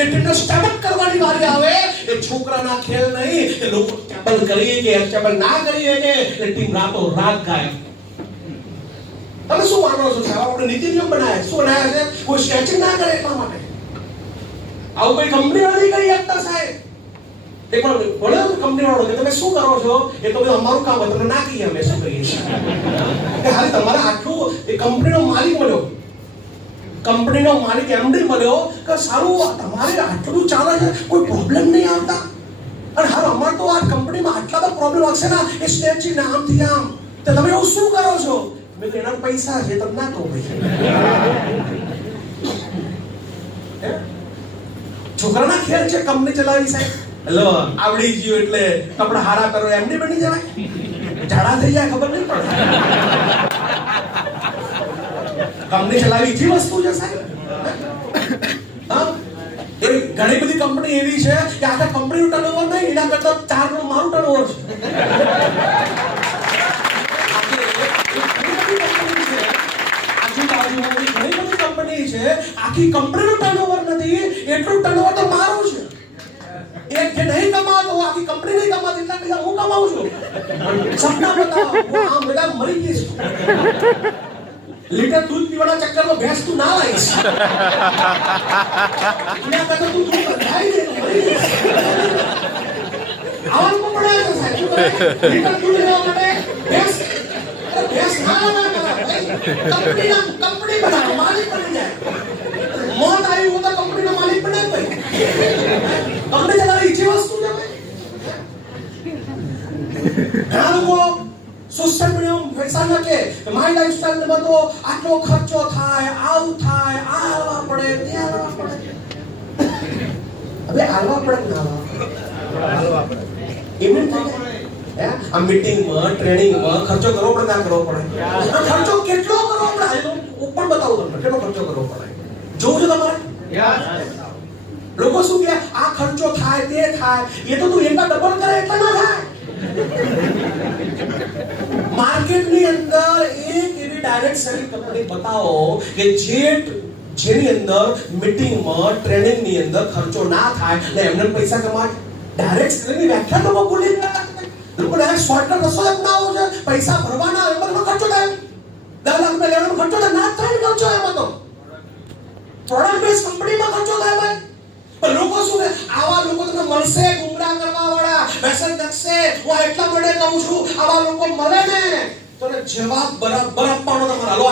એ ટીમને સ્ટેબલ કરવાની વારી આવે એ છોકરાના ખેલ નહીં એ લોકો સ્ટેબલ કરીએ કે સ્ટેબલ ના કરીએ કે એ ટીમ રાતો રાત ગાય. તમે શું માનો છો સાહેબ? આપણે નીતિ નિયમ બનાવ્યા શું બનાવ્યા છે? કોઈ સ્ટ્રેચિંગ ના કરે એટલા માટે. આવું કોઈ કંપની વાળી કરી શકતા સાહેબ? એક વાર બોલો કંપની વાળો કે તમે શું કરો છો? એ તો અમારું કામ હોય, તમને ના કહીએ અમે શું કરીએ છીએ. કે હાલ તમારે આટલું એ કંપનીનો માલિક મળ્યો, કંપનીનો માલિક એમડી મળ્યો કે સારું તમારે આટલું ચાલે છે, કોઈ પ્રોબ્લેમ નહીં આવતા. અને હાલ અમારે તો આ કંપનીમાં આટલા બધા પ્રોબ્લેમ આવશે ને એ સ્ટેચી ને આમથી આમ, તો તમે એવું શું કરો છો? મેં એના પૈસા છે તમે ના કહો ભાઈ. છોકરાના ખેલ છે કંપની ચલાવી સાહેબ. હેલો આવડી ગયું એટલે કપડા હારા કરો એમડી બની જવાય? ઝાડા થઈ જાય ખબર નહીં પડે. કંપની ચલાવી ઈજી વસ્તુ છે સાહેબ. હા એ ઘણી બધી કંપની એવી છે કે આખા કંપનીનું ટર્નઓવર નહીં, એના કરતા 4 ગણું મારું ટર્નઓવર છે. ઘણી બધી કંપની છે આખી કંપનીનું ટર્નઓવર નથી, એટલું ટર્નઓવર તો મારું છે. એક જે નહીં કમાતો આખી કંપની નહીં કમાતી એટલા પૈસા હું કમાઉં છું. સપના બતાવો આમ બધા મરી ગઈ છું. લીટર દૂધ પીવાના ચક્કરમાં ભેંસ તું ના લાવીશ. એના કરતા તું દૂધ બંધાઈ દે મરી જઈશ. આવા લોકો પડે છે સાહેબ. લીટર દૂધ લેવા માટે ભેંસ ના લાવે કંપની બનાવો માલિક બની જાય. મોત આવી હું તો કંપનીનો માલિક બને ભાઈ. કંપની ચલાવી ઈજી વસ્તુ છે ભાઈ. ઘણા લોકો સોશિયલ મીડિયામાં પૈસા નાખે કે મારી લાઈફસ્ટાઈલ ને બધો આટલો ખર્ચો થાય, આવું થાય, આ આવવા પડે, ત્યાં આવવા પડે. હવે આવવા પડે ના આવવા પડે એમને થાય આ મીટિંગમાં ટ્રેનિંગમાં ખર્ચો કરવો પડે ના કરવો પડે? ખર્ચો કેટલો કરવો પડે ઉપર બતાવું તમને કેટલો ખર્ચો કરવો પડે. જોવું છો તમારે? લોકો શું કે આ ખર્ચો થાય તે થાય, એ તો તું એકા ડબલ કરે એટલે ના થાય. માર્કેટની અંદર એક એવી ડાયરેક્ટ સેલિંગ કંપની બતાવો કે જેની અંદર મીટિંગમાં ટ્રેનિંગની અંદર ખર્ચો ના થાય ને એમને પૈસા કમાય. ડાયરેક્ટ સેલિંગની વ્યાખ્યા લોકો ભૂલી ગયા. લોકો ડાયરેક્ટ શોર્ટકટ રસ્તો અપનાવો છે, પૈસા ભરવાના એમાં ખર્ચો થાય. 10 લાખ રૂપિયા લેવાનો ખર્ચો થાય ના થાય ખર્ચો એમાં તો પ્રોડક્ટ બેઝ કંપનીમાં ખર્ચો થાય ભાઈ. પણ લોકો શું કે આવા લોકો તમને મળશે ગુમરાહ કરવા વાળા, વ્યસન દક્ષે હું એટલા માટે કહું છું આવા લોકો મળે ને તો જવાબ બરાબર આપવાનો તમારે. હાલો